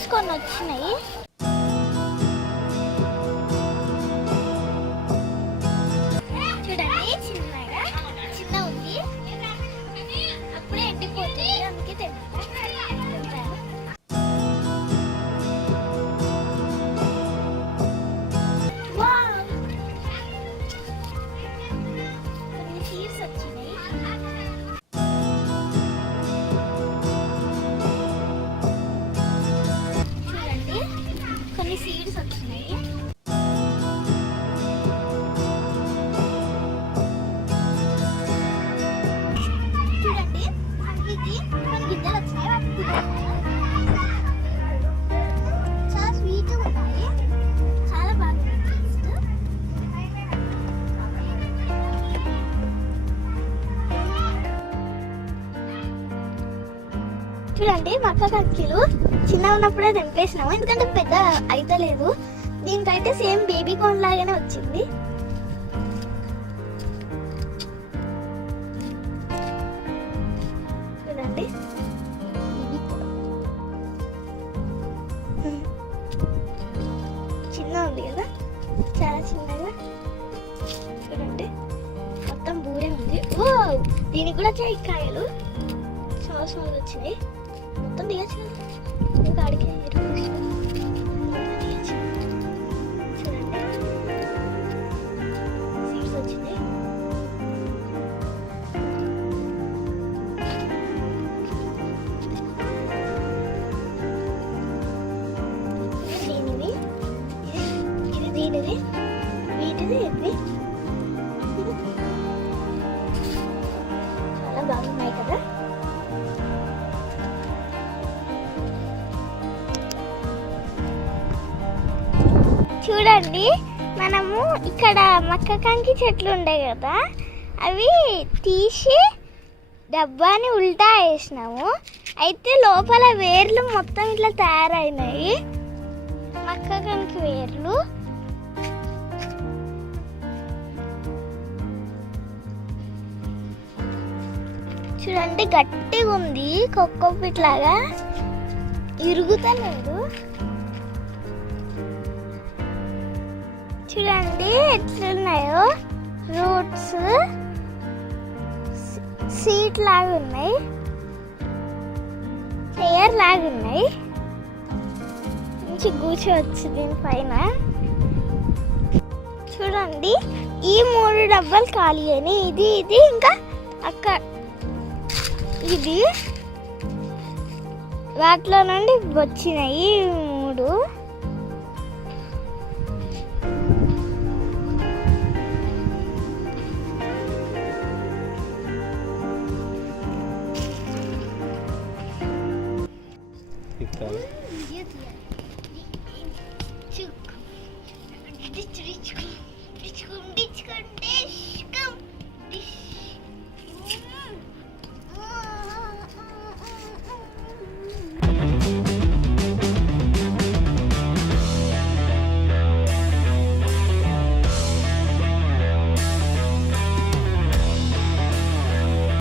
తీసుకొని వచ్చినాయి. చూడండి మక్క కక్కిలు చిన్న ఉన్నప్పుడే తెంపేసినాము. ఎందుకంటే పెద్ద అయితలేదు. దీనికైతే సేమ్ బేబీ కార్న్ లాగానే వచ్చింది. చూడండి. చిన్న ఉంది కదా? చాలా చిన్నగా. చూడండి. మొత్తం బూరే ఉంది. ఓ దీనికి కూడా వచ్చాయి కాయలు. చాలా వచ్చినాయి. మొత్తం దిగచ్చు కదా ఇంకా ఆడికి చూడండి మనము ఇక్కడ మక్క కంకి చెట్లు ఉండే కదా అవి తీసి డబ్బాని ఉల్టా వేసినాము. అయితే లోపల వేర్లు మొత్తం ఇట్లా తయారైనాయి. మక్క కంకి వేర్లు. చూడండి గట్టిగా ఉంది కొక్కోపిట్ లాగా ఇరుగుతలేదు. చూడండి ఎట్లున్నాయో. రూట్స్ సీట్ లాగా ఉన్నాయి. చైర్ లాగా ఉన్నాయి. మంచి కూర్చోవచ్చు దీనిపైన చూడండి ఈ మూడు డబ్బాలు ఖాళీ అయినాయి. ఇది ఇది ఇంకా అక్కడ ఇది వాటిలో నుండి వచ్చినాయి మూడు. поставил. Нет, я. Чик. Дичь, дичь, дичь, дичь.